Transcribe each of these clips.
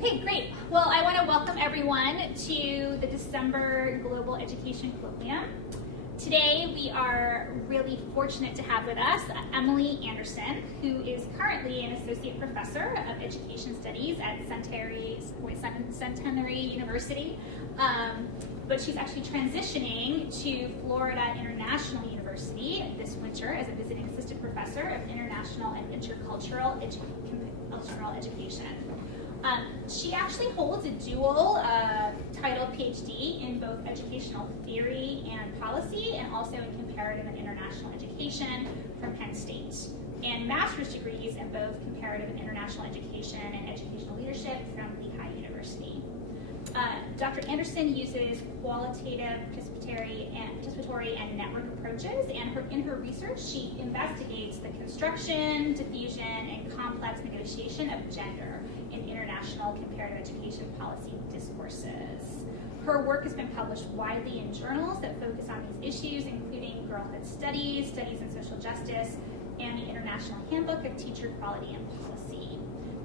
Okay, great. Well, I want to welcome everyone to the December Global Education Colloquium. Today, we are really fortunate to have with us Emily Anderson, who is currently an Associate Professor of Education Studies at Centenary University, but she's actually transitioning to Florida International University this winter as a visiting assistant professor of international and intercultural education. She actually holds a dual titled PhD in both educational theory and policy, and also in comparative and international education from Penn State, and master's degrees in both comparative and international education and educational leadership from Lehigh University. Dr. Anderson uses qualitative, participatory, and network approaches, and in her research, she investigates the construction, diffusion, and complex negotiation of gender in international comparative education policy discourses. Her work has been published widely in journals that focus on these issues, including Girlhood Studies, Studies in Social Justice, and the International Handbook of Teacher Quality and Policy.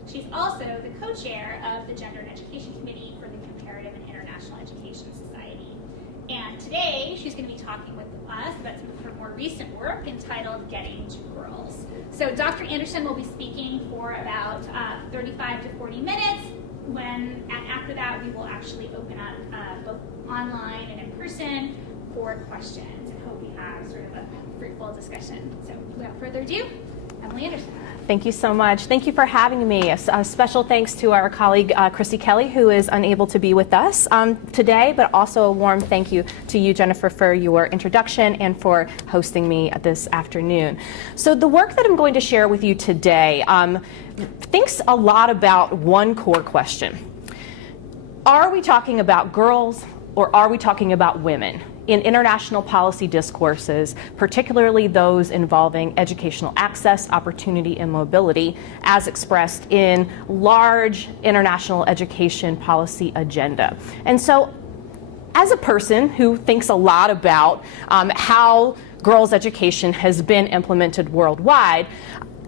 She's also the co-chair of the Gender and Education Committee for the Comparative and International Education Society. And today, she's going to be talking with us about some of her more recent work entitled Getting to Girls. So Dr. Anderson will be speaking for about 35 to 40 minutes. After that, we will actually open up both online and in person for questions, and hope we have sort of a fruitful discussion. So without further ado, Emily Anderson. Thank you so much. Thank you for having me. A special thanks to our colleague, Christy Kelly, who is unable to be with us today, but also a warm thank you to you, Jennifer, for your introduction and for hosting me this afternoon. So the work that I'm going to share with you today thinks a lot about one core question. Are we talking about girls or are we talking about women in international policy discourses, particularly those involving educational access, opportunity, and mobility, as expressed in large international education policy agenda? And so, as a person who thinks a lot about how girls' education has been implemented worldwide,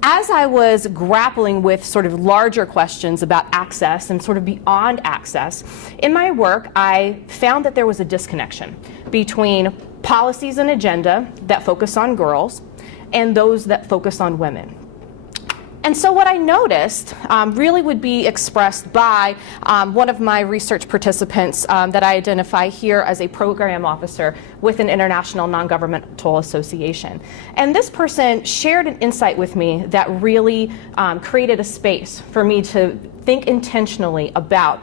as I was grappling with sort of larger questions about access and sort of beyond access, in my work, I found that there was a disconnection between policies and agenda that focus on girls and those that focus on women. And so what I noticed really would be expressed by one of my research participants that I identify here as a program officer with an international non-governmental association. And this person shared an insight with me that really created a space for me to think intentionally about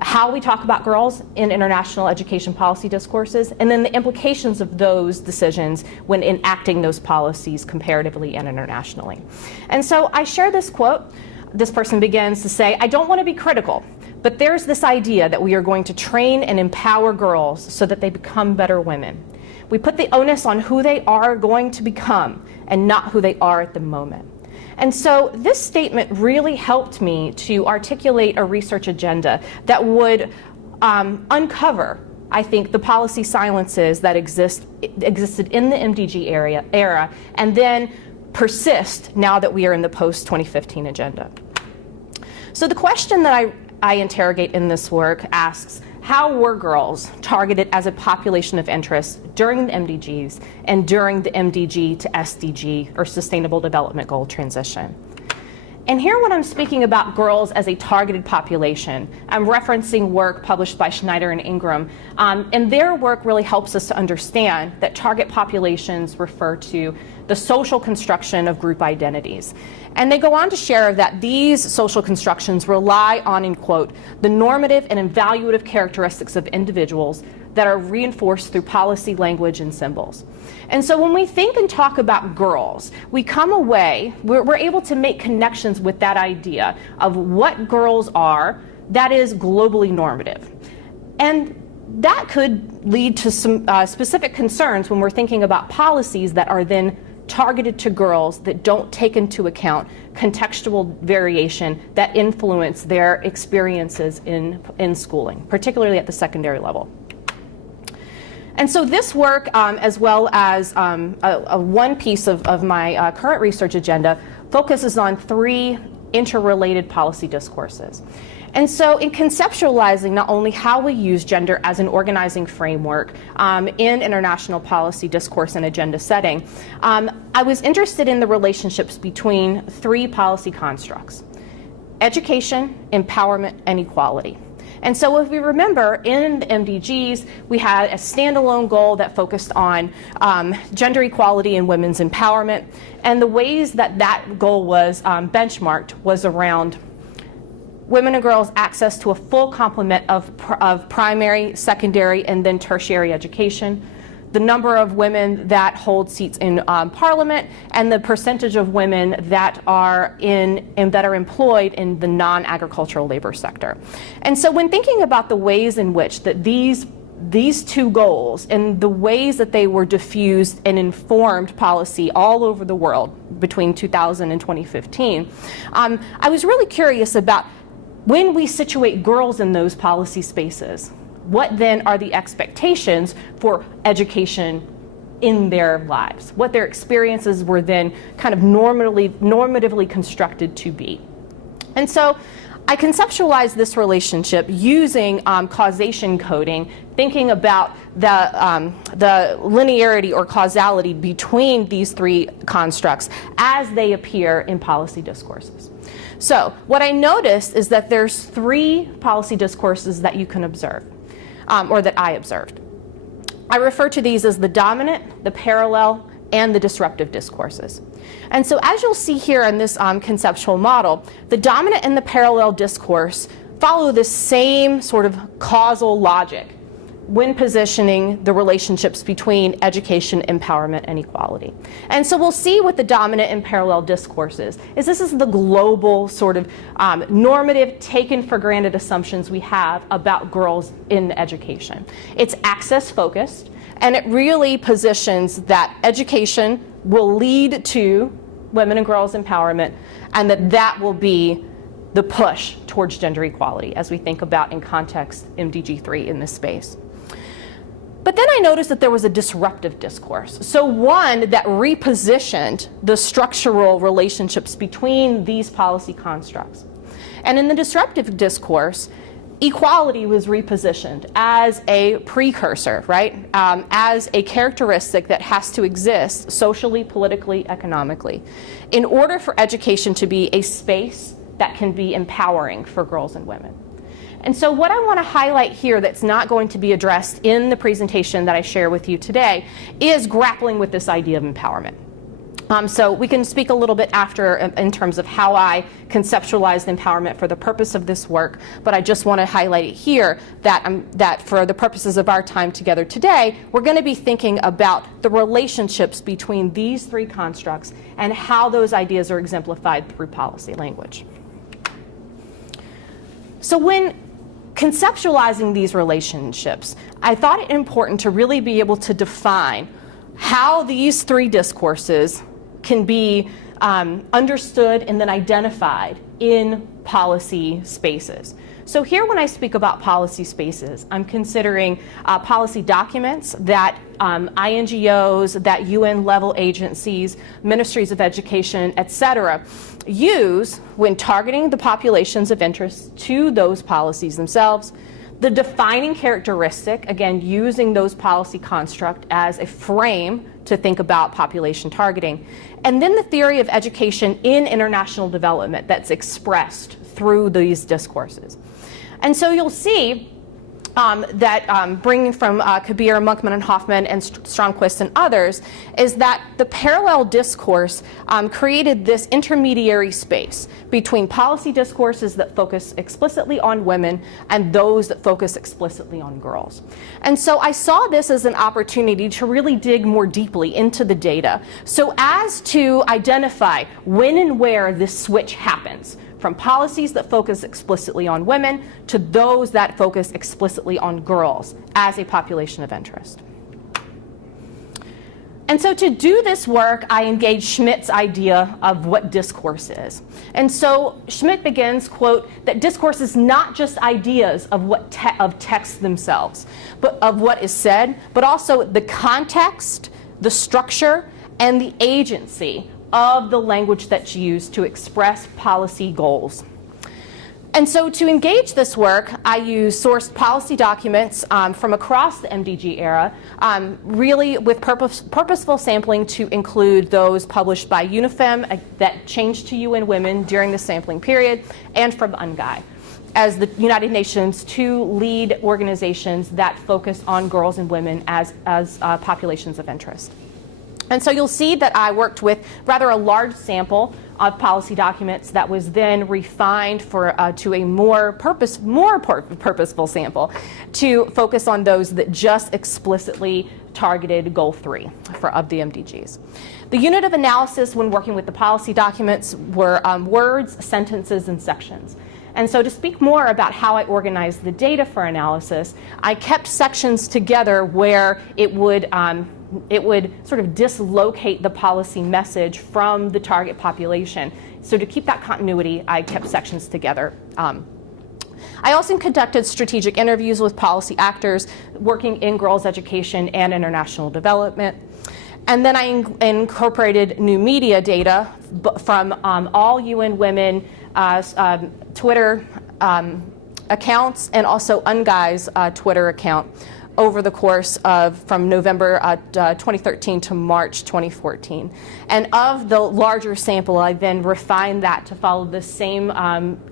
how we talk about girls in international education policy discourses, and then the implications of those decisions when enacting those policies comparatively and internationally. And so I share this quote. This person begins to say, I don't want to be critical, but there's this idea that we are going to train and empower girls so that they become better women. We put the onus on who they are going to become and not who they are at the moment. And so this statement really helped me to articulate a research agenda that would uncover, I think, the policy silences that existed in the MDG era and then persist now that we are in the post-2015 agenda. So the question that I interrogate in this work asks, how were girls targeted as a population of interest during the MDGs and during the MDG to SDG, or Sustainable Development Goal transition? And here when I'm speaking about girls as a targeted population, I'm referencing work published by Schneider and Ingram, and their work really helps us to understand that target populations refer to the social construction of group identities. And they go on to share that these social constructions rely on, in quote, the normative and evaluative characteristics of individuals that are reinforced through policy, language, and symbols. And so when we think and talk about girls, we come away, we're able to make connections with that idea of what girls are that is globally normative. And that could lead to some specific concerns when we're thinking about policies that are then targeted to girls that don't take into account contextual variation that influence their experiences in schooling, particularly at the secondary level. And so this work, as well as one piece of my current research agenda, focuses on three interrelated policy discourses. And so in conceptualizing not only how we use gender as an organizing framework in international policy discourse and agenda setting, I was interested in the relationships between three policy constructs: education, empowerment, and equality. And so if we remember, in the MDGs, we had a standalone goal that focused on gender equality and women's empowerment. And the ways that that goal was benchmarked was around women and girls' access to a full complement of primary, secondary, and then tertiary education, the number of women that hold seats in Parliament, and the percentage of women that are employed in the non-agricultural labor sector. And so when thinking about the ways in which that these two goals and the ways that they were diffused and informed policy all over the world between 2000 and 2015, I was really curious about when we situate girls in those policy spaces, what then are the expectations for education in their lives? What their experiences were then kind of normatively constructed to be. And so I conceptualized this relationship using causation coding, thinking about the linearity or causality between these three constructs as they appear in policy discourses. So what I noticed is that there's three policy discourses that you can observe. Or that I observed. I refer to these as the dominant, the parallel, and the disruptive discourses. And so as you'll see here in this conceptual model, the dominant and the parallel discourse follow the same sort of causal logic when positioning the relationships between education, empowerment, and equality. And so we'll see with the dominant and parallel discourses is this is the global sort of normative, taken for granted assumptions we have about girls in education. It's access focused, and it really positions that education will lead to women and girls empowerment, and that will be the push towards gender equality as we think about in context MDG 3 in this space. But then I noticed that there was a disruptive discourse. So one that repositioned the structural relationships between these policy constructs. And in the disruptive discourse, equality was repositioned as a precursor, right? As a characteristic that has to exist socially, politically, economically, in order for education to be a space that can be empowering for girls and women. And so what I want to highlight here that's not going to be addressed in the presentation that I share with you today is grappling with this idea of empowerment. So we can speak a little bit after in terms of how I conceptualized empowerment for the purpose of this work, but I just want to highlight it here that for the purposes of our time together today, we're going to be thinking about the relationships between these three constructs and how those ideas are exemplified through policy language. So when conceptualizing these relationships, I thought it important to really be able to define how these three discourses can be understood and then identified in policy spaces. So here when I speak about policy spaces, I'm considering policy documents that INGOs, that UN level agencies, ministries of education, etc., use when targeting the populations of interest to those policies themselves. The defining characteristic, again, using those policy construct as a frame to think about population targeting. And then the theory of education in international development that's expressed through these discourses. And so you'll see that bringing from Kabir, Monkman and Hoffman and Stromquist and others, is that the parallel discourse created this intermediary space between policy discourses that focus explicitly on women and those that focus explicitly on girls. And so I saw this as an opportunity to really dig more deeply into the data so as to identify when and where this switch happens, from policies that focus explicitly on women to those that focus explicitly on girls as a population of interest. And so to do this work, I engaged Schmidt's idea of what discourse is. And so Schmidt begins, quote, that discourse is not just ideas of of text themselves, but of what is said, but also the context, the structure, and the agency of the language that's used to express policy goals. And so to engage this work, I use sourced policy documents from across the MDG era, really with purposeful sampling to include those published by UNIFEM that changed to UN Women during the sampling period, and from UNGAI, as the United Nations two lead organizations that focus on girls and women as populations of interest. And so you'll see that I worked with rather a large sample of policy documents that was then refined to a more purposeful sample to focus on those that just explicitly targeted Goal 3 of the MDGs. The unit of analysis when working with the policy documents were words, sentences, and sections. And so to speak more about how I organized the data for analysis, I kept sections together where it would sort of dislocate the policy message from the target population. So to keep that continuity, I kept sections together. I also conducted strategic interviews with policy actors working in girls' education and international development. And then I incorporated new media data from all UN Women Twitter accounts and also UNGAI's Twitter account over the course of from November 2013 to March 2014. And of the larger sample, I then refined that to follow the same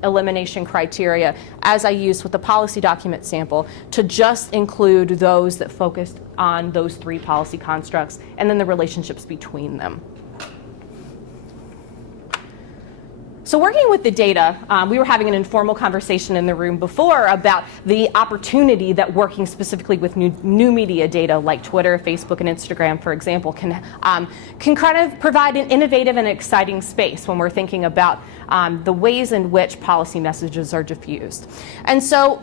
elimination criteria as I used with the policy document sample to just include those that focused on those three policy constructs and then the relationships between them. So working with the data, we were having an informal conversation in the room before about the opportunity that working specifically with new media data like Twitter, Facebook, and Instagram, for example, can kind of provide an innovative and exciting space when we're thinking about the ways in which policy messages are diffused. And so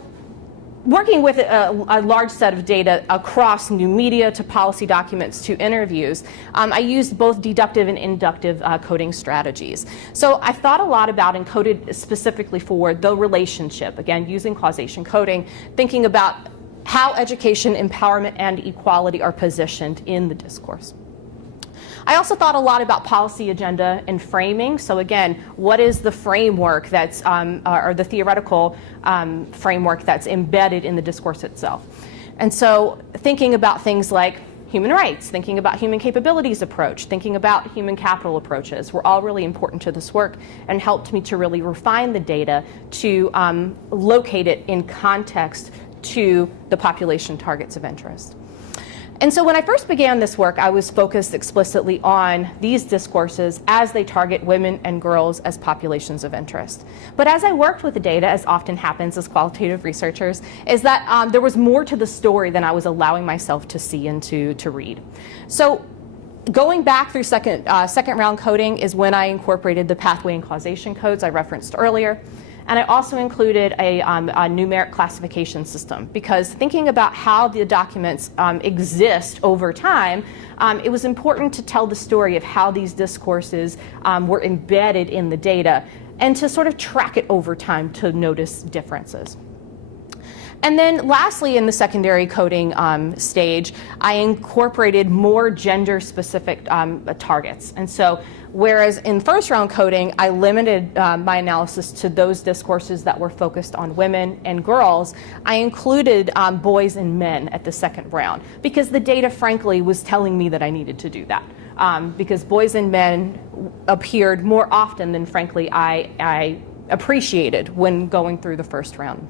working with a large set of data across new media to policy documents to interviews, I used both deductive and inductive coding strategies. So I thought a lot about and coded specifically for the relationship, again, using causation coding, thinking about how education, empowerment, and equality are positioned in the discourse. I also thought a lot about policy agenda and framing. So again, what is the framework that's, or the theoretical framework that's embedded in the discourse itself? And so thinking about things like human rights, thinking about human capabilities approach, thinking about human capital approaches were all really important to this work and helped me to really refine the data to locate it in context to the population targets of interest. And so when I first began this work, I was focused explicitly on these discourses as they target women and girls as populations of interest. But as I worked with the data, as often happens as qualitative researchers, is that there was more to the story than I was allowing myself to see and to read. So going back through second round coding is when I incorporated the pathway and causation codes I referenced earlier. And I also included a numeric classification system because thinking about how the documents exist over time, it was important to tell the story of how these discourses were embedded in the data and to sort of track it over time to notice differences. And then lastly, in the secondary coding stage, I incorporated more gender-specific targets. And so whereas in first round coding, I limited my analysis to those discourses that were focused on women and girls, I included boys and men at the second round because the data, frankly, was telling me that I needed to do that. Because boys and men appeared more often than, frankly, I appreciated when going through the first round.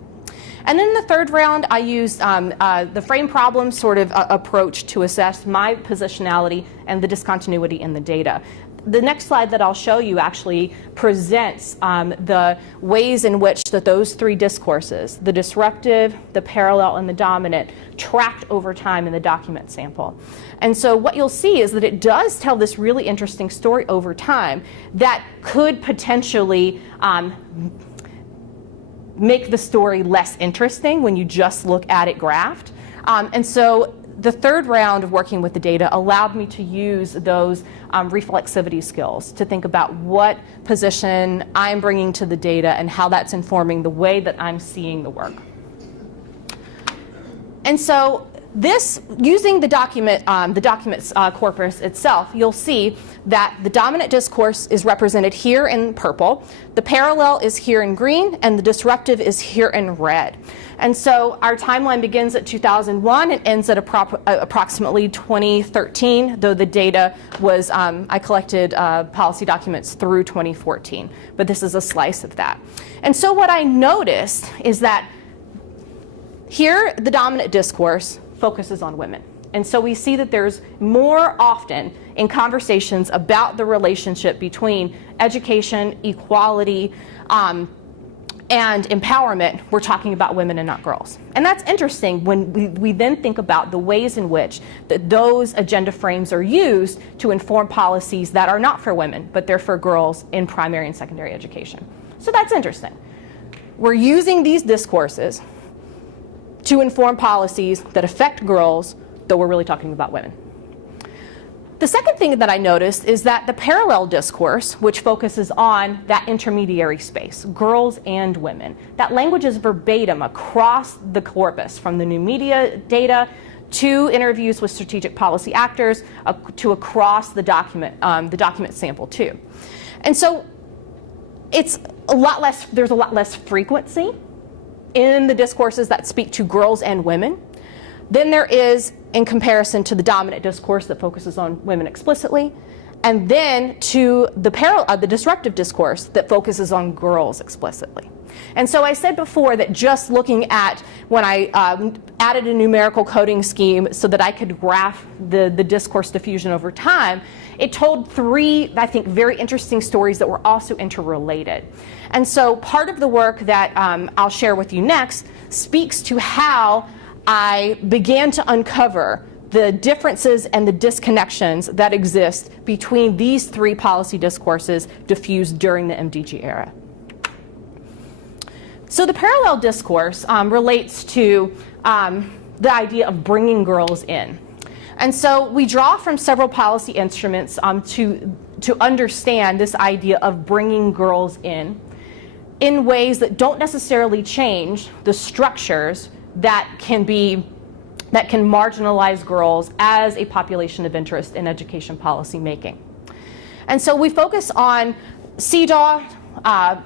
And then in the third round, I used the frame problem sort of approach to assess my positionality and the discontinuity in the data. The next slide that I'll show you actually presents the ways in which those three discourses, the disruptive, the parallel, and the dominant, tracked over time in the document sample. And so what you'll see is that it does tell this really interesting story over time that could potentially make the story less interesting when you just look at it graphed. And so the third round of working with the data allowed me to use those reflexivity skills to think about what position I'm bringing to the data and how that's informing the way that I'm seeing the work. And so this, using the documents corpus itself, you'll see that the dominant discourse is represented here in purple, the parallel is here in green, and the disruptive is here in red. And so our timeline begins at 2001 and ends at approximately 2013, though the data was, I collected policy documents through 2014, but this is a slice of that. And so what I noticed is that here the dominant discourse focuses on women. And so we see that there's more often in conversations about the relationship between education, equality, and empowerment, we're talking about women and not girls. And that's interesting when we then think about the ways in which those agenda frames are used to inform policies that are not for women, but they're for girls in primary and secondary education. So that's interesting. We're using these discourses to inform policies that affect girls, though we're really talking about women. The second thing that I noticed is that the parallel discourse, which focuses on that intermediary space, girls and women, that language is verbatim across the corpus, from the new media data to interviews with strategic policy actors to across the document sample too. And so there's a lot less frequency in the discourses that speak to girls and women than there is in comparison to the dominant discourse that focuses on women explicitly, and then to the disruptive discourse that focuses on girls explicitly. And so I said before that just looking at when I added a numerical coding scheme so that I could graph the discourse diffusion over time, it told three, I think, very interesting stories that were also interrelated. And so part of the work that I'll share with you next speaks to how I began to uncover the differences and the disconnections that exist between these three policy discourses diffused during the MDG era. So the parallel discourse relates to the idea of bringing girls in. And so we draw from several policy instruments to understand this idea of bringing girls in ways that don't necessarily change the structures that can marginalize girls as a population of interest in education policy making. And so we focus on CEDAW,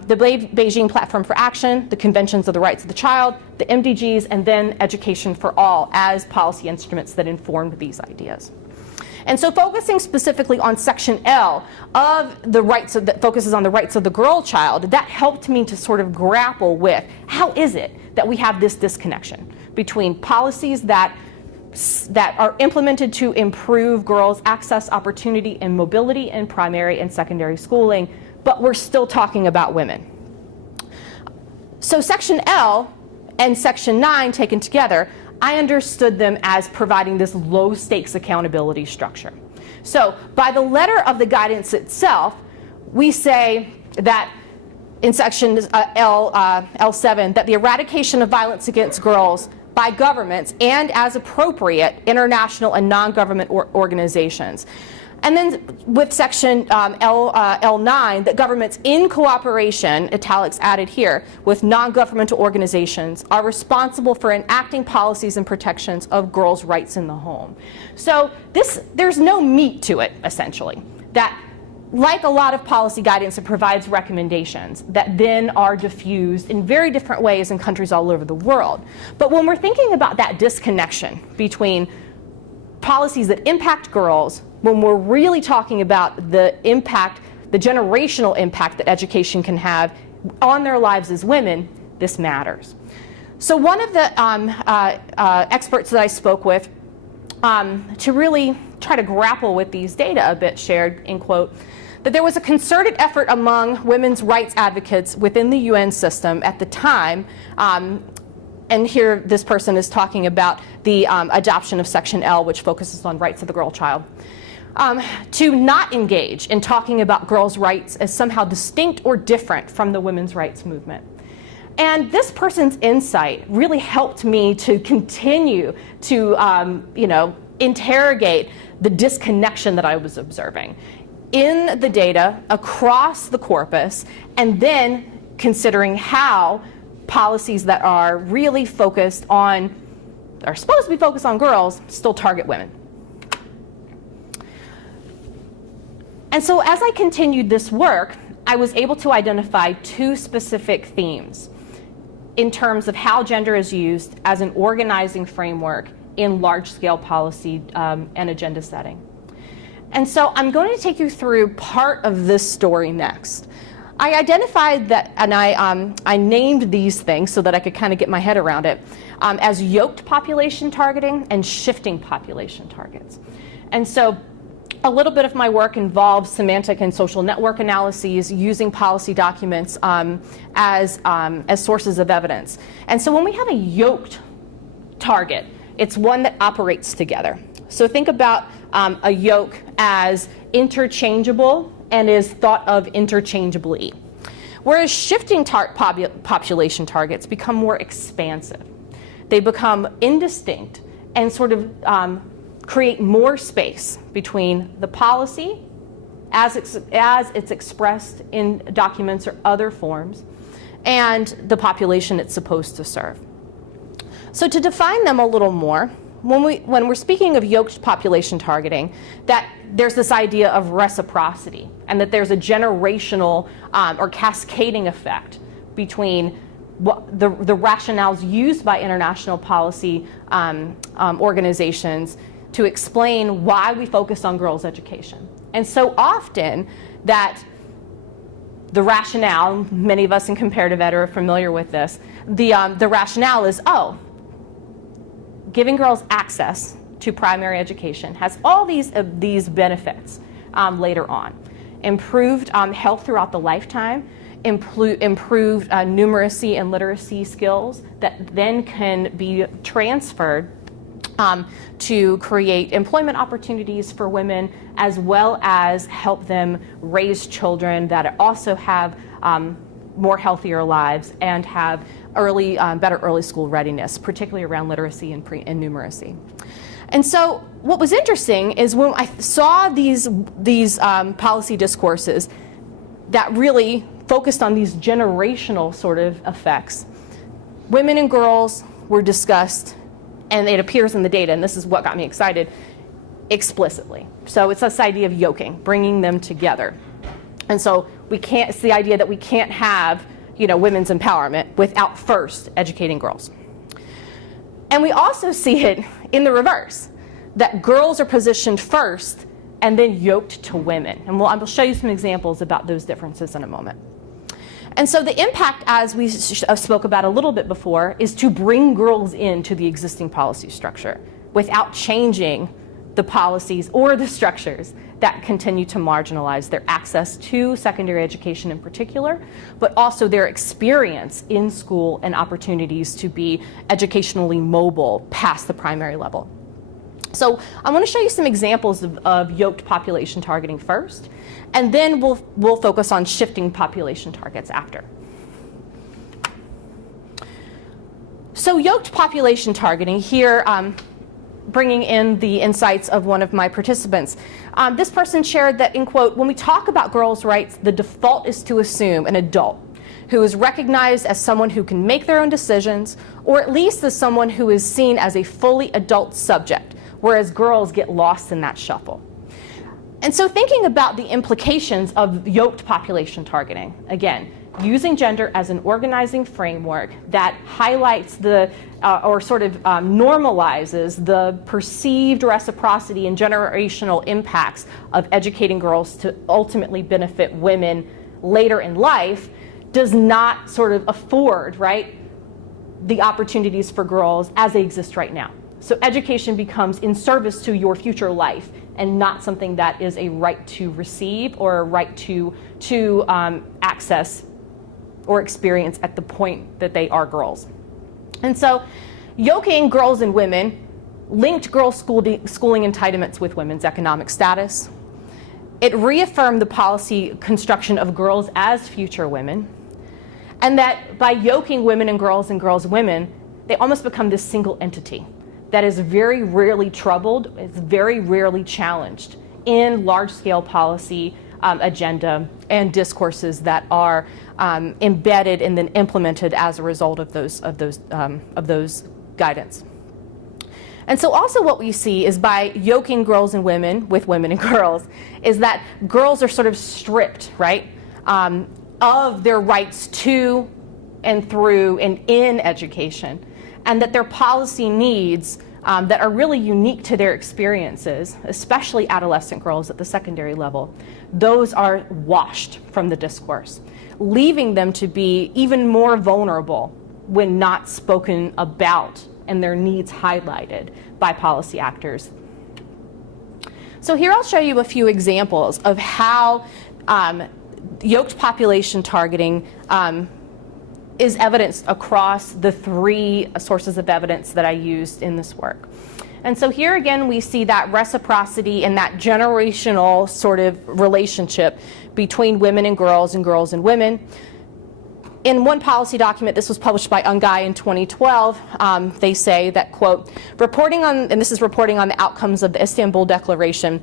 the Beijing Platform for Action, the Conventions of the Rights of the Child, the MDGs, and then Education for All as policy instruments that informed these ideas. And so focusing specifically on Section L of the rights that focuses on the rights of the girl child, that helped me to sort of grapple with how is it that we have this disconnection between policies that are implemented to improve girls' access, opportunity, and mobility in primary and secondary schooling, but we're still talking about women. So Section L and Section 9 taken together, I understood them as providing this low-stakes accountability structure. So by the letter of the guidance itself, we say that in Section L7 that the eradication of violence against girls by governments and, as appropriate, international and non-government organizations. And then with Section L9, that governments in cooperation, italics added here, with non-governmental organizations are responsible for enacting policies and protections of girls' rights in the home. So there's no meat to it, essentially. That, like a lot of policy guidance, it provides recommendations that then are diffused in very different ways in countries all over the world. But when we're thinking about that disconnection between policies that impact girls, when we're really talking about the impact, the generational impact that education can have on their lives as women, this matters. So one of the experts that I spoke with to really try to grapple with these data a bit shared, in quote, that there was a concerted effort among women's rights advocates within the UN system at the time, and here this person is talking about the adoption of Section L, which focuses on rights of the girl child, to not engage in talking about girls' rights as somehow distinct or different from the women's rights movement. And this person's insight really helped me to continue to interrogate the disconnection that I was observing in the data across the corpus, and then considering how policies that are really focused on, are supposed to be focused on girls, still target women. And so as I continued this work, I was able to identify two specific themes in terms of how gender is used as an organizing framework in large-scale policy and agenda setting. And so I'm going to take you through part of this story next. I identified that, and I named these things so that I could kind of get my head around it, as yoked population targeting and shifting population targets. And so a little bit of my work involves semantic and social network analyses using policy documents as sources of evidence. And so when we have a yoked target, it's one that operates together. So think about a yoke as interchangeable and is thought of interchangeably. Whereas shifting population targets become more expansive. They become indistinct and sort of create more space between the policy as it's expressed in documents or other forms and the population it's supposed to serve. So to define them a little more, when we're speaking of yoked population targeting, that there's this idea of reciprocity and that there's a generational or cascading effect between the rationales used by international policy organizations to explain why we focus on girls' education. And so often that the rationale, many of us in comparative ed are familiar with this, the rationale is, giving girls access to primary education has all these benefits later on. Improved health throughout the lifetime, improved numeracy and literacy skills that then can be transferred to create employment opportunities for women, as well as help them raise children that also have more healthier lives and have better early school readiness, particularly around literacy and numeracy. And so what was interesting is when I saw these policy discourses that really focused on these generational sort of effects, women and girls were discussed, and it appears in the data, and this is what got me excited, explicitly. So it's this idea of yoking, bringing them together. And so it's the idea that we can't have women's empowerment without first educating girls. And we also see it in the reverse, that girls are positioned first and then yoked to women. And I will show you some examples about those differences in a moment. And so the impact, as we spoke about a little bit before, is to bring girls into the existing policy structure without changing the policies or the structures that continue to marginalize their access to secondary education in particular, but also their experience in school and opportunities to be educationally mobile past the primary level. So I want to show you some examples of yoked population targeting first, and then we'll focus on shifting population targets after. So yoked population targeting here, bringing in the insights of one of my participants. This person shared that, in quote, when we talk about girls' rights, the default is to assume an adult who is recognized as someone who can make their own decisions, or at least as someone who is seen as a fully adult subject, whereas girls get lost in that shuffle. And so thinking about the implications of yoked population targeting, again, using gender as an organizing framework that highlights or sort of normalizes the perceived reciprocity and generational impacts of educating girls to ultimately benefit women later in life, does not sort of afford, right, the opportunities for girls as they exist right now. So education becomes in service to your future life and not something that is a right to receive or a right to access or experience at the point that they are girls. And so yoking girls and women linked girls' schooling entitlements with women's economic status. It reaffirmed the policy construction of girls as future women, and that by yoking women and girls women, they almost become this single entity that is very rarely troubled, it's very rarely challenged in large-scale policy agenda and discourses that are embedded and then implemented as a result of those guidance. And so also what we see is by yoking girls and women with women and girls is that girls are sort of stripped, right, of their rights to and through and in education, and that their policy needs that are really unique to their experiences, especially adolescent girls at the secondary level, those are washed from the discourse, leaving them to be even more vulnerable when not spoken about and their needs highlighted by policy actors. So here I'll show you a few examples of how yoked population targeting is evidenced across the three sources of evidence that I used in this work. And so here again we see that reciprocity and that generational sort of relationship between women and girls and women. In one policy document, this was published by Ungai in 2012, they say that, quote, reporting on, and this is reporting on the outcomes of the Istanbul Declaration,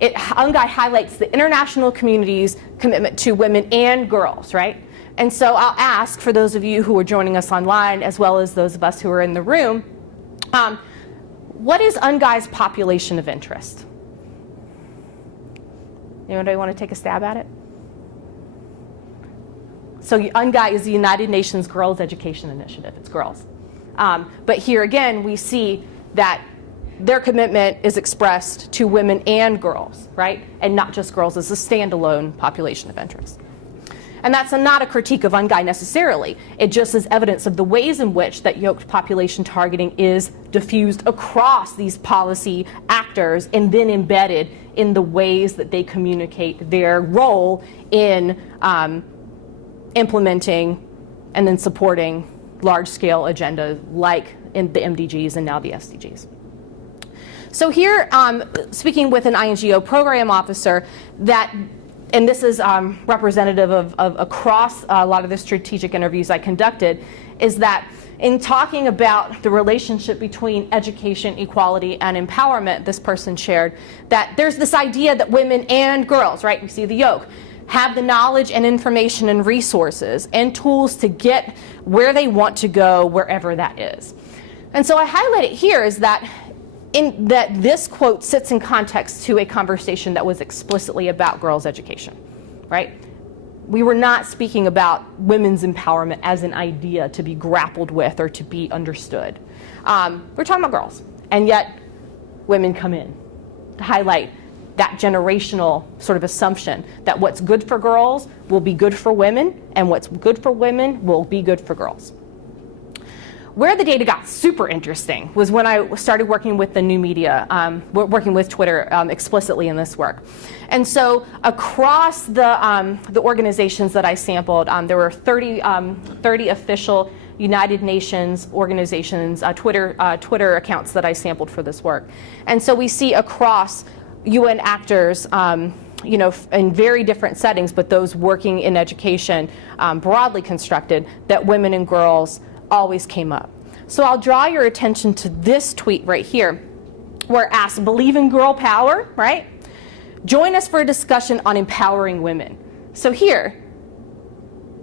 Ungai highlights the international community's commitment to women and girls, right? And so I'll ask, for those of you who are joining us online, as well as those of us who are in the room, what is Ungai's population of interest? Anybody want to take a stab at it? So Ungai is the United Nations Girls Education Initiative. It's girls. But here again, we see that their commitment is expressed to women and girls, right? And not just girls as a standalone population of interest. And that's not a critique of Ungai necessarily. It just is evidence of the ways in which that yoked population targeting is diffused across these policy actors and then embedded in the ways that they communicate their role in implementing and then supporting large-scale agendas like in the MDGs and now the SDGs. So here, speaking with an INGO program officer, and this is representative of across a lot of the strategic interviews I conducted, is that in talking about the relationship between education, equality, and empowerment, this person shared that there's this idea that women and girls, right, we see the yoke, have the knowledge and information and resources and tools to get where they want to go, wherever that is. And so I highlight it here is that this quote sits in context to a conversation that was explicitly about girls' education, right? We were not speaking about women's empowerment as an idea to be grappled with or to be understood. We're talking about girls, and yet women come in to highlight that generational sort of assumption that what's good for girls will be good for women, and what's good for women will be good for girls. Where the data got super interesting was when I started working with the new media, working with Twitter explicitly in this work. And so across the organizations that I sampled, there were 30 official United Nations organizations, Twitter accounts that I sampled for this work. And so we see across UN actors, in very different settings, but those working in education, broadly constructed, that women and girls always came up. So I'll draw your attention to this tweet right here, where it asks, believe in girl power, right? Join us for a discussion on empowering women. So here,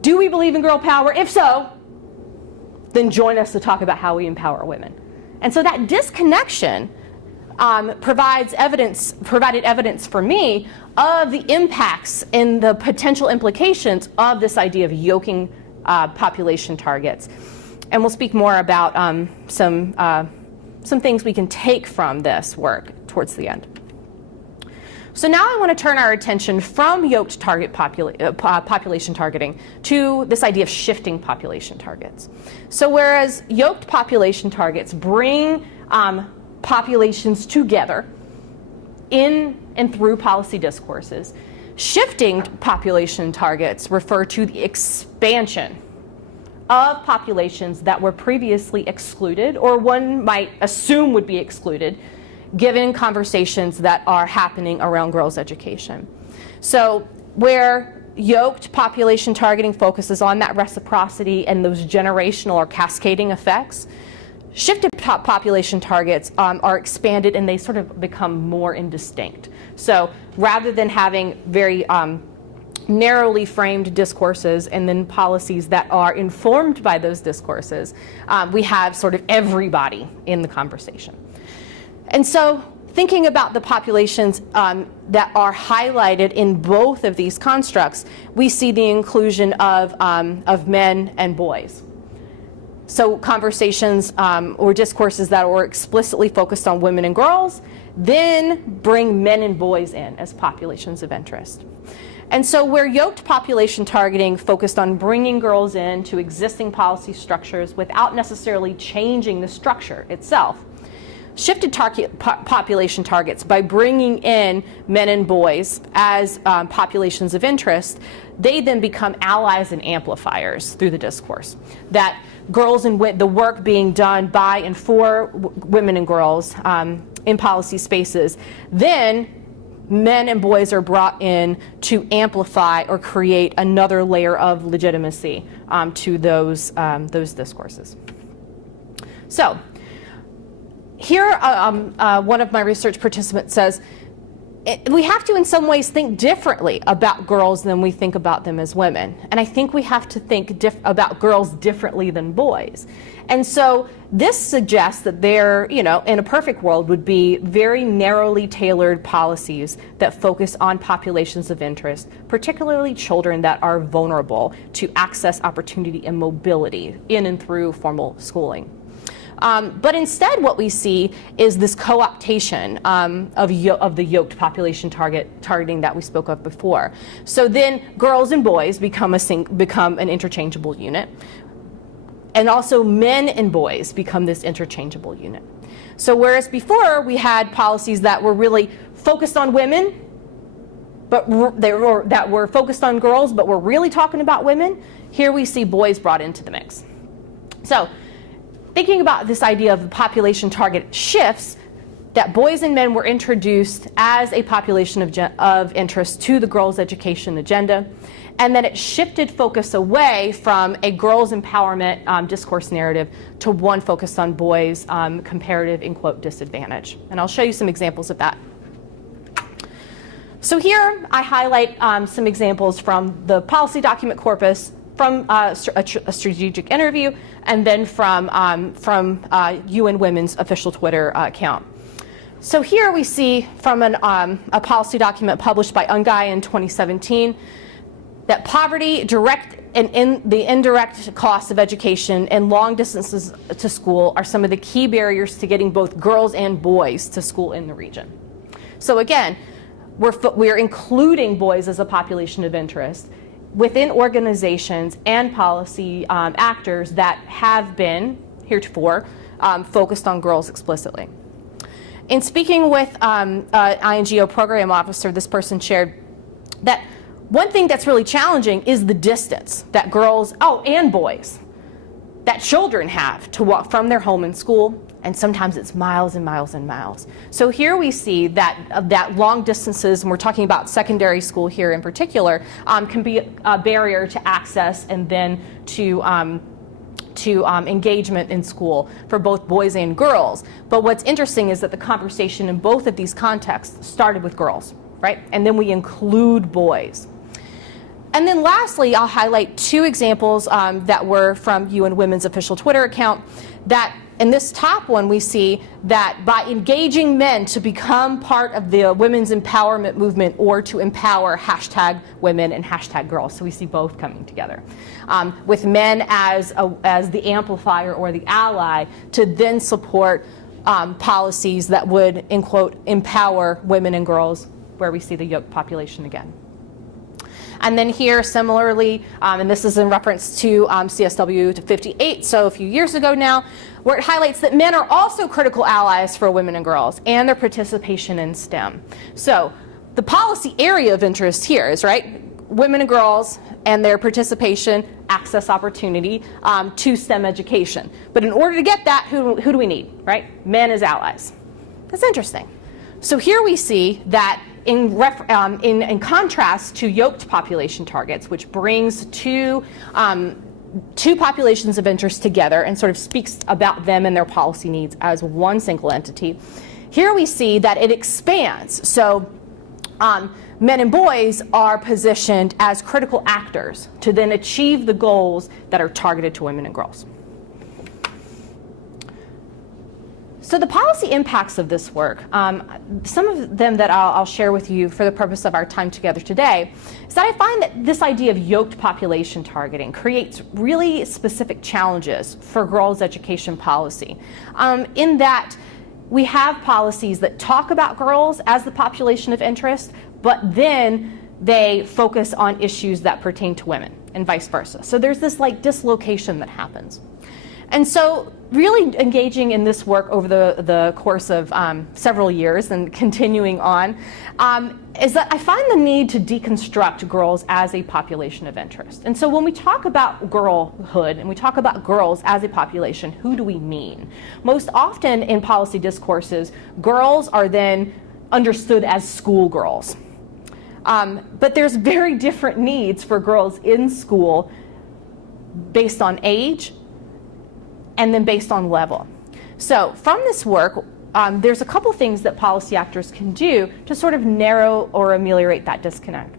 do we believe in girl power? If so, then join us to talk about how we empower women. And so that disconnection provided evidence for me of the impacts and the potential implications of this idea of yoking population targets. And we'll speak more about some things we can take from this work towards the end. So now I want to turn our attention from yoked population targeting to this idea of shifting population targets. So whereas yoked population targets bring populations together in and through policy discourses, shifting population targets refer to the expansion of populations that were previously excluded, or one might assume would be excluded, given conversations that are happening around girls' education. So where yoked population targeting focuses on that reciprocity and those generational or cascading effects, shifted population targets are expanded and they sort of become more indistinct. So rather than having very narrowly framed discourses and then policies that are informed by those discourses, we have sort of everybody in the conversation. And so thinking about the populations that are highlighted in both of these constructs, we see the inclusion of men and boys. So conversations or discourses that were explicitly focused on women and girls, then bring men and boys in as populations of interest. And so where yoked population targeting focused on bringing girls into existing policy structures without necessarily changing the structure itself, shifted population targets by bringing in men and boys as populations of interest, they then become allies and amplifiers through the discourse. That girls and the work being done by and for women and girls in policy spaces, then men and boys are brought in to amplify or create another layer of legitimacy to those discourses. So here, one of my research participants says, we have to in some ways think differently about girls than we think about them as women. And I think we have to think about girls differently than boys. And so this suggests that there, in a perfect world, would be very narrowly tailored policies that focus on populations of interest, particularly children that are vulnerable to access, opportunity, and mobility in and through formal schooling. But instead what we see is this co-optation of the yoked population targeting that we spoke of before. So then girls and boys become an interchangeable unit. And also men and boys become this interchangeable unit. So whereas before we had policies that were really focused on women, but that were focused on girls, but were really talking about women, here we see boys brought into the mix. So thinking about this idea of the population target shifts, that boys and men were introduced as a population of interest to the girls' education agenda, and then it shifted focus away from a girls' empowerment discourse narrative to one focused on boys' comparative, in quote, disadvantage. And I'll show you some examples of that. So here I highlight some examples from the policy document corpus, from a strategic interview, and then from UN Women's official Twitter account. So here we see from a policy document published by Ungai in 2017 that poverty, direct and the indirect costs of education and long distances to school are some of the key barriers to getting both girls and boys to school in the region. So again, we're including boys as a population of interest within organizations and policy actors that have been, heretofore, focused on girls explicitly. In speaking with INGO program officer, this person shared that one thing that's really challenging is the distance that girls, and boys, that children have to walk from their home and school, and sometimes it's miles and miles and miles. So here we see that long distances, and we're talking about secondary school here in particular, can be a barrier to access and then to engagement in school for both boys and girls. But what's interesting is that the conversation in both of these contexts started with girls, right? And then we include boys. And then lastly, I'll highlight two examples that were from UN Women's official Twitter account. That in this top one, we see that by engaging men to become part of the women's empowerment movement or to empower #women and #girls. So we see both coming together. With men as the amplifier or the ally to then support policies that would, in quote, empower women and girls, where we see the yoked population again. And then here, similarly, and this is in reference to CSW 58, so a few years ago now, where it highlights that men are also critical allies for women and girls and their participation in STEM. So the policy area of interest here is, right, women and girls and their participation, access, opportunity to STEM education. But in order to get that, who do we need, right? Men as allies. That's interesting. So here we see that in contrast to yoked population targets, which brings two populations of interest together and sort of speaks about them and their policy needs as one single entity, here we see that it expands. So men and boys are positioned as critical actors to then achieve the goals that are targeted to women and girls. So the policy impacts of this work, some of them that I'll share with you for the purpose of our time together today, is that I find that this idea of yoked population targeting creates really specific challenges for girls' education policy, in that we have policies that talk about girls as the population of interest, but then they focus on issues that pertain to women and vice versa. So there's this like dislocation that happens. And so really engaging in this work over the course of several years and continuing on, is that I find the need to deconstruct girls as a population of interest. And so when we talk about girlhood and we talk about girls as a population, who do we mean? Most often in policy discourses, girls are then understood as schoolgirls. But there's very different needs for girls in school based on age and then based on level. So from this work, there's a couple things that policy actors can do to sort of narrow or ameliorate that disconnect.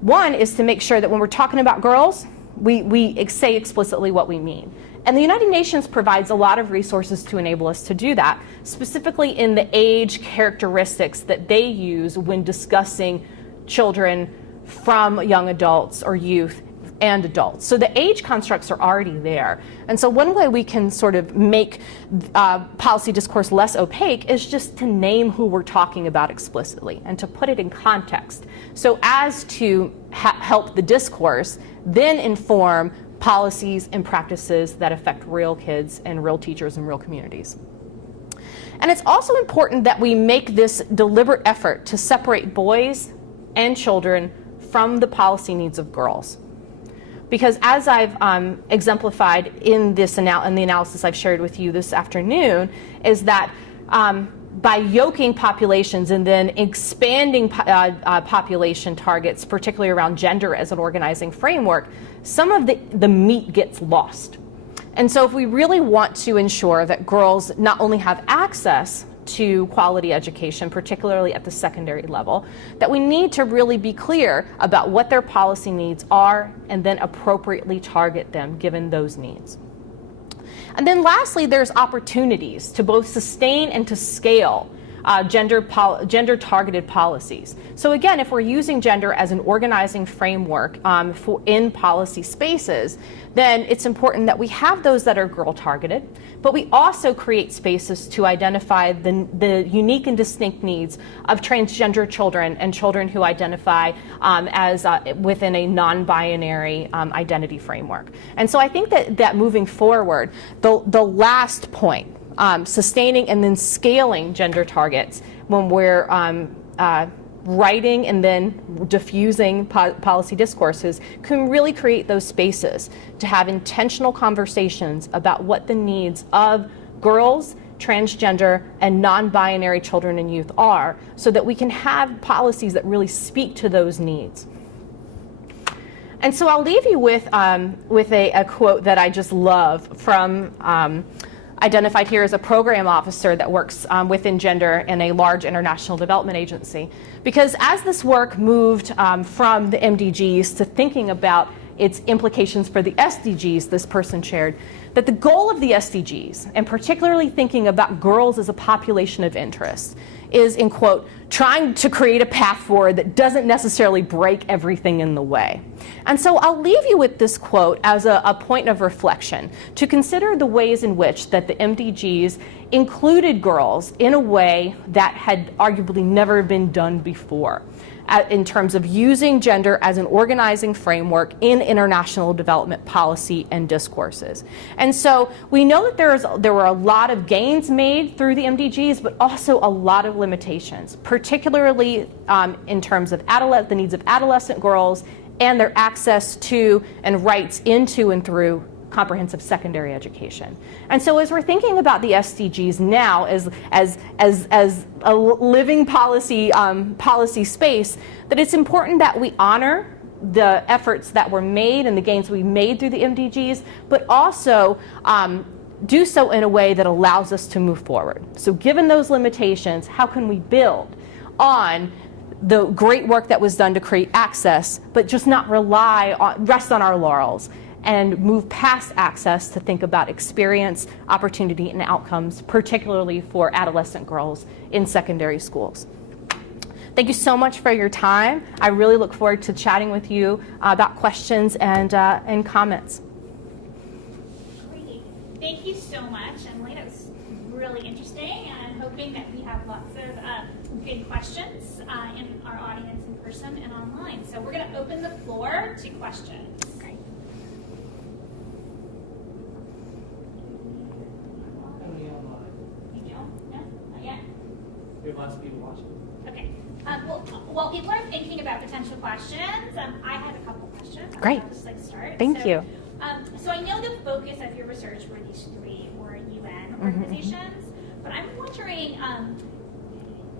One is to make sure that when we're talking about girls, we say explicitly what we mean. And the United Nations provides a lot of resources to enable us to do that, specifically in the age characteristics that they use when discussing children from young adults or youth and adults. So the age constructs are already there. And so one way we can sort of make policy discourse less opaque is just to name who we're talking about explicitly and to put it in context, so as to help the discourse then inform policies and practices that affect real kids and real teachers and real communities. And it's also important that we make this deliberate effort to separate boys and children from the policy needs of girls. Because as I've exemplified in the analysis I've shared with you this afternoon, is that by yoking populations and then expanding population targets, particularly around gender as an organizing framework, some of the meat gets lost. And so if we really want to ensure that girls not only have access to quality education, particularly at the secondary level, that we need to really be clear about what their policy needs are and then appropriately target them given those needs. And then lastly, there's opportunities to both sustain and to scale gender-targeted policies. So again, if we're using gender as an organizing framework in policy spaces, then it's important that we have those that are girl-targeted, but we also create spaces to identify the unique and distinct needs of transgender children and children who identify as within a non-binary identity framework. And so I think that moving forward, the last point, sustaining and then scaling gender targets when we're writing and then diffusing policy discourses can really create those spaces to have intentional conversations about what the needs of girls, transgender, and non-binary children and youth are, so that we can have policies that really speak to those needs. And so I'll leave you with a quote that I just love from identified here as a program officer that works within gender in a large international development agency. Because as this work moved from the MDGs to thinking about its implications for the SDGs, this person shared that the goal of the SDGs, and particularly thinking about girls as a population of interest, is, in quote, trying to create a path forward that doesn't necessarily break everything in the way. And so I'll leave you with this quote as a point of reflection to consider the ways in which that the MDGs included girls in a way that had arguably never been done before, in terms of using gender as an organizing framework in international development policy and discourses. And so we know that there were a lot of gains made through the MDGs, but also a lot of limitations, particularly in terms of the needs of adolescent girls and their access to and rights into and through comprehensive secondary education. And so as we're thinking about the SDGs now as a living policy space, that it's important that we honor the efforts that were made and the gains we made through the MDGs, but also do so in a way that allows us to move forward. So given those limitations, how can we build on the great work that was done to create access, but just not rest on our laurels, and move past access to think about experience, opportunity, and outcomes, particularly for adolescent girls in secondary schools. Thank you so much for your time. I really look forward to chatting with you about questions and comments. Great. Thank you so much, Emily. That was really interesting, and I'm hoping that we have lots of good questions in our audience in person and online. So we're going to open the floor to questions. Great. You don't? No? Not yet? We have lots of people watching. Okay. Well, while people are thinking about potential questions, I had a couple questions. Great. I'll just start. Thank you. So I know the focus of your research were these three or UN organizations, but I'm wondering,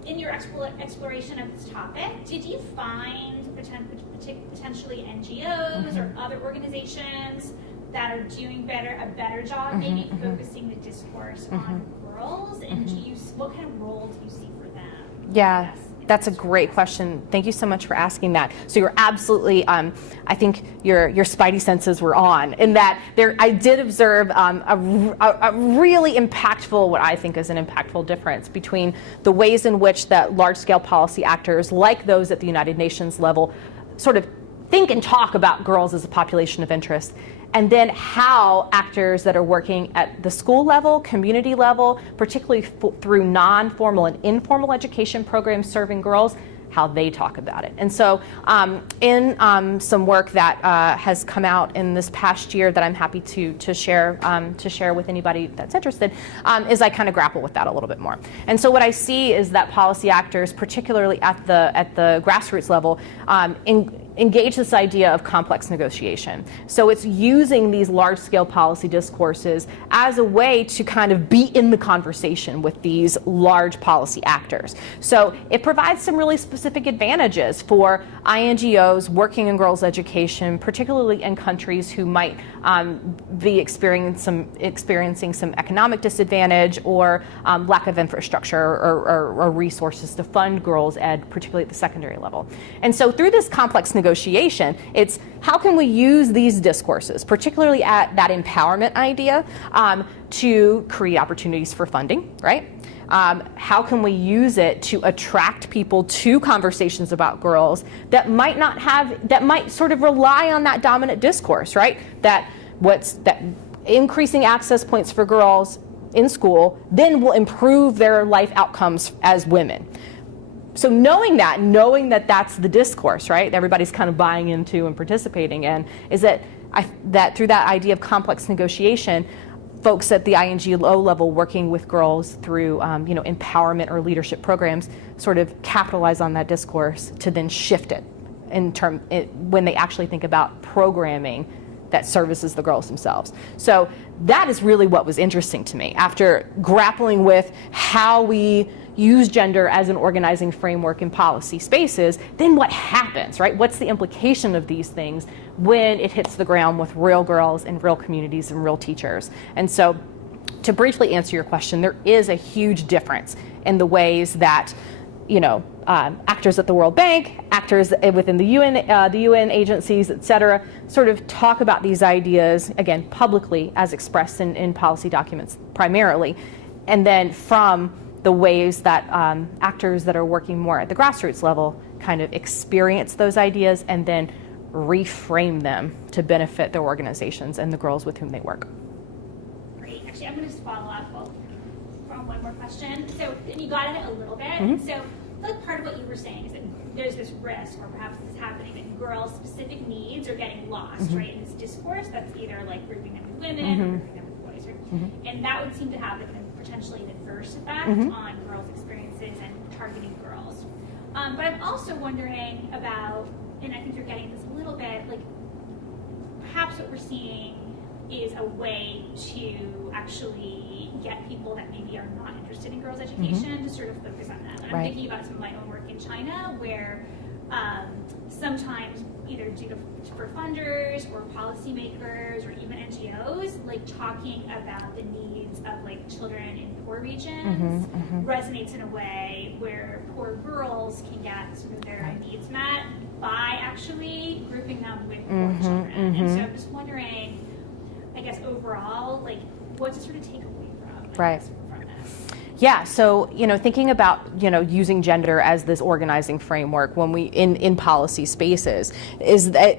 in your exploration of this topic, did you find potentially NGOs or other organizations that are doing a better job maybe focusing the discourse on girls? And what kind of role do you see for them? Yeah. That's a great question. Thank you so much for asking that. So you're absolutely, I think your spidey senses were on in that I did observe a really impactful, what I think is an impactful difference between the ways in which that large-scale policy actors, like those at the United Nations level, sort of think and talk about girls as a population of interest, and then how actors that are working at the school level, community level, particularly through non-formal and informal education programs serving girls, how they talk about it. And so in some work that has come out in this past year that I'm happy to share with anybody that's interested, is I kind of grapple with that a little bit more. And so what I see is that policy actors, particularly at the grassroots level, engage this idea of complex negotiation. So it's using these large-scale policy discourses as a way to kind of be in the conversation with these large policy actors. So it provides some really specific advantages for INGOs working in girls' education, particularly in countries who might be experiencing some economic disadvantage or lack of infrastructure or resources to fund girls' ed, particularly at the secondary level. And so through this complex negotiation, it's how can we use these discourses, particularly at that empowerment idea, to create opportunities for funding, right? How can we use it to attract people to conversations about girls that might sort of rely on that dominant discourse, right? That increasing access points for girls in school then will improve their life outcomes as women. So knowing that that's the discourse, right, everybody's kind of buying into and participating in, is that through that idea of complex negotiation, folks at the INGO level working with girls through empowerment or leadership programs sort of capitalize on that discourse to then shift it when they actually think about programming that services the girls themselves. So that is really what was interesting to me after grappling with how we use gender as an organizing framework in policy spaces. Then what happens, right? What's the implication of these things when it hits the ground with real girls and real communities and real teachers? And so to briefly answer your question, there is a huge difference in the ways that actors at the World Bank, actors within the UN agencies, et cetera, sort of talk about these ideas, again, publicly as expressed in policy documents primarily, and then from the ways that actors that are working more at the grassroots level kind of experience those ideas and then reframe them to benefit their organizations and the girls with whom they work. Great. Actually, I'm going to just follow up from one more question. So, and you got at it a little bit. So, I feel like part of what you were saying is that there's this risk, or perhaps this is happening, that girls' specific needs are getting lost, right, in this discourse that's either like grouping them with women or grouping them with boys, right? And that would seem to have potentially an adverse effect on girls' experiences and targeting girls. But I'm also wondering about, and I think you're getting this a little bit, like perhaps what we're seeing is a way to actually get people that maybe are not interested in girls' education to sort of focus on that. And I'm thinking about some of my own work in China where sometimes either for funders or policymakers or even NGOs, like talking about the needs of like children in poor regions resonates in a way where poor girls can get sort of their needs met by actually grouping them with poor children. And so I'm just wondering, I guess overall, like what to sort of take away from, Right. from this. Yeah, so thinking about using gender as this organizing framework when we in policy spaces is that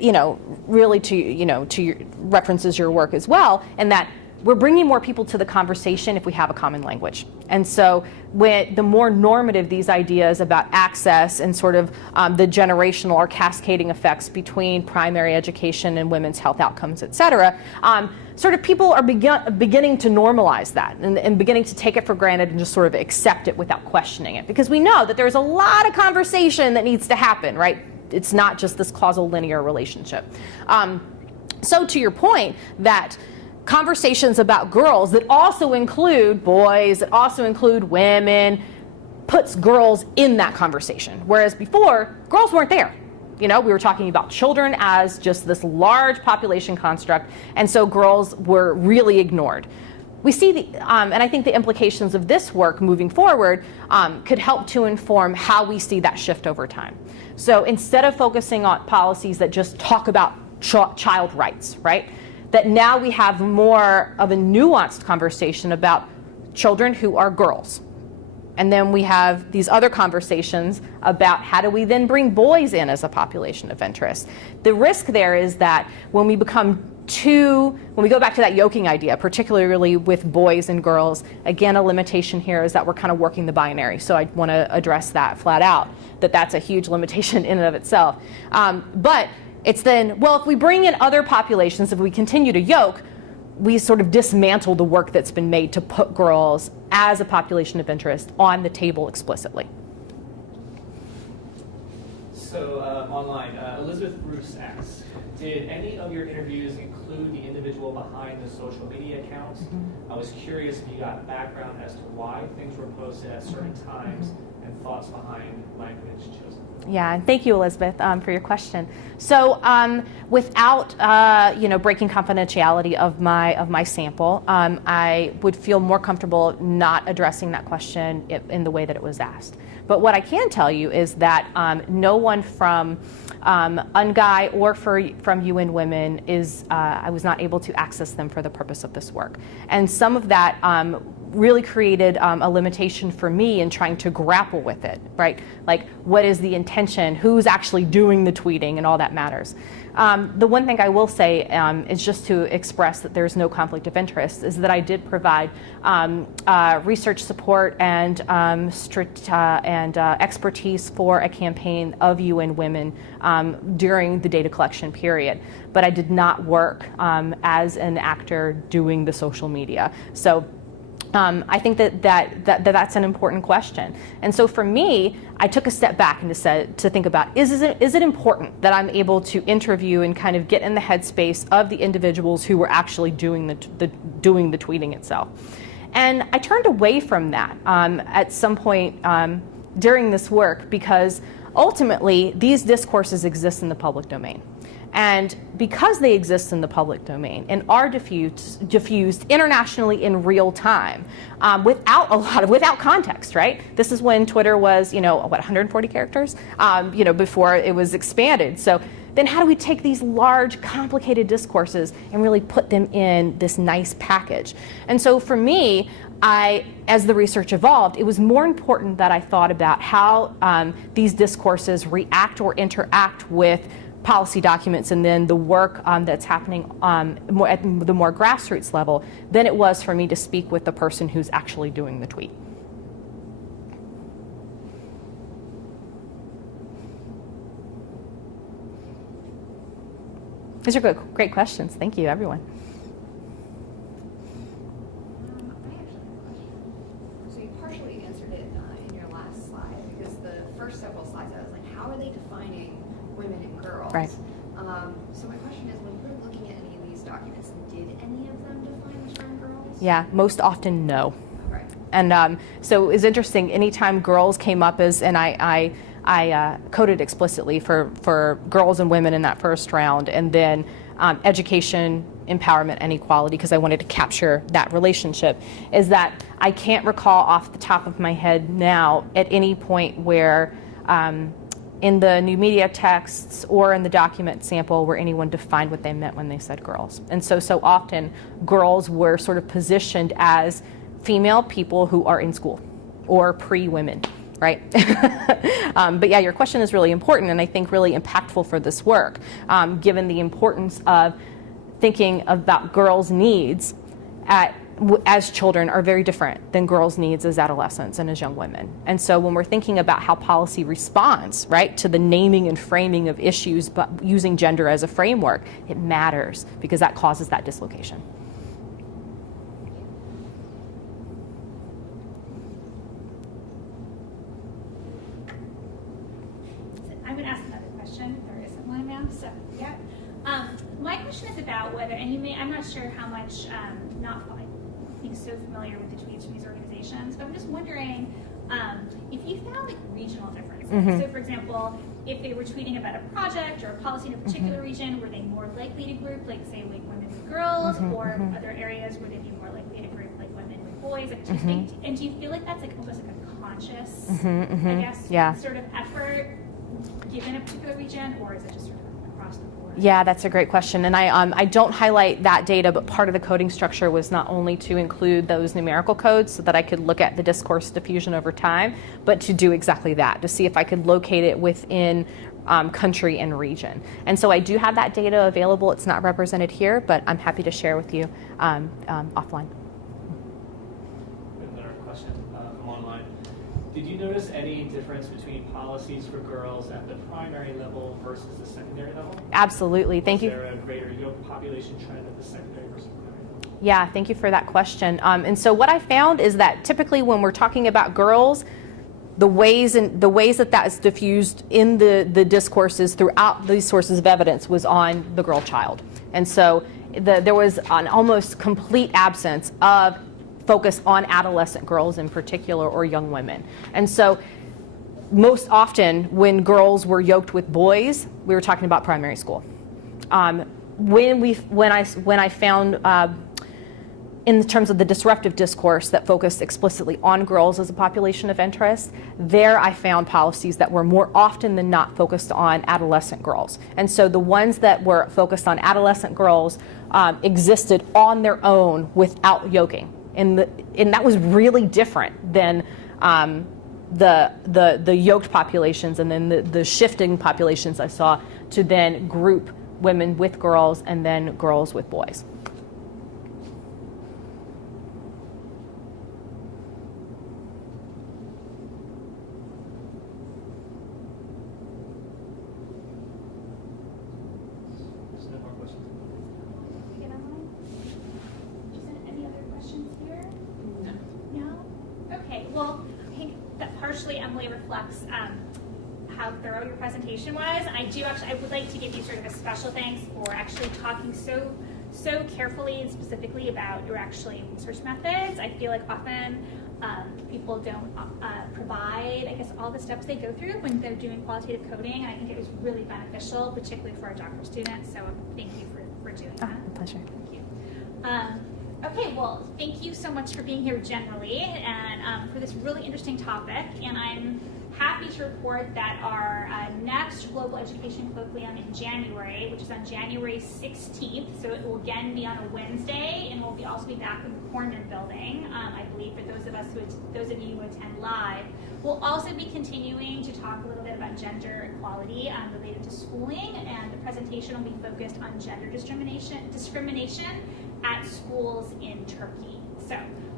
really to your references your work as well, and that we're bringing more people to the conversation if we have a common language. And so the more normative these ideas about access and sort of the generational or cascading effects between primary education and women's health outcomes, et cetera, sort of people are beginning to normalize that and beginning to take it for granted and just sort of accept it without questioning it. Because we know that there's a lot of conversation that needs to happen, right? It's not just this causal linear relationship. So to your point that conversations about girls that also include boys, that also include women, puts girls in that conversation. Whereas before, girls weren't there. We were talking about children as just this large population construct, and so girls were really ignored. We see and I think the implications of this work moving forward could help to inform how we see that shift over time. So instead of focusing on policies that just talk about child rights, right? That now we have more of a nuanced conversation about children who are girls. And then we have these other conversations about how do we then bring boys in as a population of interest. The risk there is that when we go back to that yoking idea, particularly with boys and girls, again, a limitation here is that we're kind of working the binary. So I want to address that flat out, that's a huge limitation in and of itself. But it's then, well, if we bring in other populations, if we continue to yoke, we sort of dismantle the work that's been made to put girls as a population of interest on the table explicitly. So online, Elizabeth Bruce asks, did any of your interviews include the individual behind the social media accounts? I was curious if you got background as to why things were posted at certain times and thoughts behind language chosen. Yeah, and thank you, Elizabeth, for your question. So, without breaking confidentiality of my sample, I would feel more comfortable not addressing that question in the way that it was asked. But what I can tell you is that no one from UNGI or from UN Women I was not able to access them for the purpose of this work, and some of that really created a limitation for me in trying to grapple with it, right? Like, what is the intention? Who's actually doing the tweeting? And all that matters. The one thing I will say is just to express that there's no conflict of interest, is that I did provide research support and expertise for a campaign of UN Women during the data collection period. But I did not work as an actor doing the social media. So I think that's an important question. And so for me, I took a step back and to think about, is it important that I'm able to interview and kind of get in the headspace of the individuals who were actually doing the tweeting itself? And I turned away from that at some point during this work, because ultimately these discourses exist in the public domain. And because they exist in the public domain and are diffused internationally in real time, without context, right? This is when Twitter was, 140 characters, before it was expanded. So then how do we take these large, complicated discourses and really put them in this nice package? And so for me, as the research evolved, it was more important that I thought about how these discourses react or interact with policy documents and then the work that's happening at the more grassroots level than it was for me to speak with the person who's actually doing the tweet. These are great questions. Thank you, everyone. I actually have a question. So you partially answered it in your last slide, because the first several slides I was like, how are they defining women and girls? Right. So my question is, when you're looking at any of these documents, did any of them define the term girls? Yeah, most often no. Right. And so it's interesting, anytime girls came up and I I coded explicitly for girls and women in that first round, and then education, empowerment, and equality, because I wanted to capture that relationship, is that I can't recall off the top of my head now at any point where in the new media texts or in the document sample where anyone defined what they meant when they said girls. And so often girls were sort of positioned as female people who are in school or pre-women, right? But yeah, your question is really important and I think really impactful for this work, given the importance of thinking about girls' needs as children are very different than girls' needs as adolescents and as young women. And so when we're thinking about how policy responds, right, to the naming and framing of issues, but using gender as a framework, it matters because that causes that dislocation. I'm going to ask another question. There isn't one now, so yeah. My question is about whether, and you may, I'm not sure how much, not being so familiar with the tweets from these organizations, but I'm just wondering if you found like regional differences. Mm-hmm. So for example, if they were tweeting about a project or a policy in a particular region, were they more likely to group, like say, like women with girls, or other areas where they'd be more likely to group like women with boys? Like, do you think, and do you feel like that's like almost like a conscious, I guess, sort of effort given a particular region, or is it just sort of across the board? Yeah, that's a great question. And I don't highlight that data, but part of the coding structure was not only to include those numerical codes so that I could look at the discourse diffusion over time, but to do exactly that, to see if I could locate it within country and region. And so I do have that data available. It's not represented here, but I'm happy to share with you offline. Another question from online. Did you notice any difference between policies for girls at the primary level versus the secondary level? Absolutely. Thank you. Is there a greater yoke population trend at the secondary versus primary level? Yeah, thank you for that question. And so what I found is that typically when we're talking about girls, the ways that is diffused in the discourses throughout these sources of evidence was on the girl child. And so there was an almost complete absence of focus on adolescent girls in particular or young women. And so most often when girls were yoked with boys, we were talking about primary school. When I found in terms of the disruptive discourse that focused explicitly on girls as a population of interest, there I found policies that were more often than not focused on adolescent girls. And so the ones that were focused on adolescent girls existed on their own without yoking. And that was really different than the yoked populations and then the shifting populations I saw to then group women with girls and then girls with boys. There's no more questions. Any other questions here? No? Okay, well, I think that partially Emily reflects how thorough your presentation was. I would like to give you sort of a special thanks for actually talking so carefully and specifically about your actually research methods. I feel like often people don't provide, I guess, all the steps they go through when they're doing qualitative coding, and I think it was really beneficial, particularly for our doctoral students, so thank you for doing that. My pleasure. Thank you. Okay, well, thank you so much for being here generally and for this really interesting topic. And I'm happy to report that our next Global Education Colloquium in January, which is on January 16th, so it will again be on a Wednesday, and we'll also be back in the Corman Building, I believe, for those of you who attend live. We'll also be continuing to talk a little bit about gender equality related to schooling, and the presentation will be focused on gender discrimination at schools in Turkey. So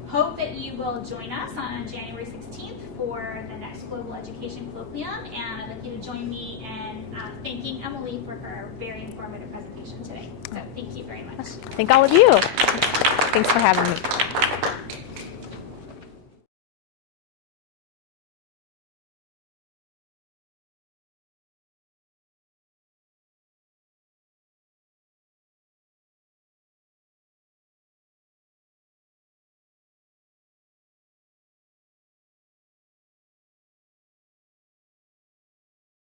hope that you will join us on January 16th for the next Global Education Colloquium, and I'd like you to join me in thanking Emily for her very informative presentation today. So thank you very much. Thank all of you. Thanks for having me.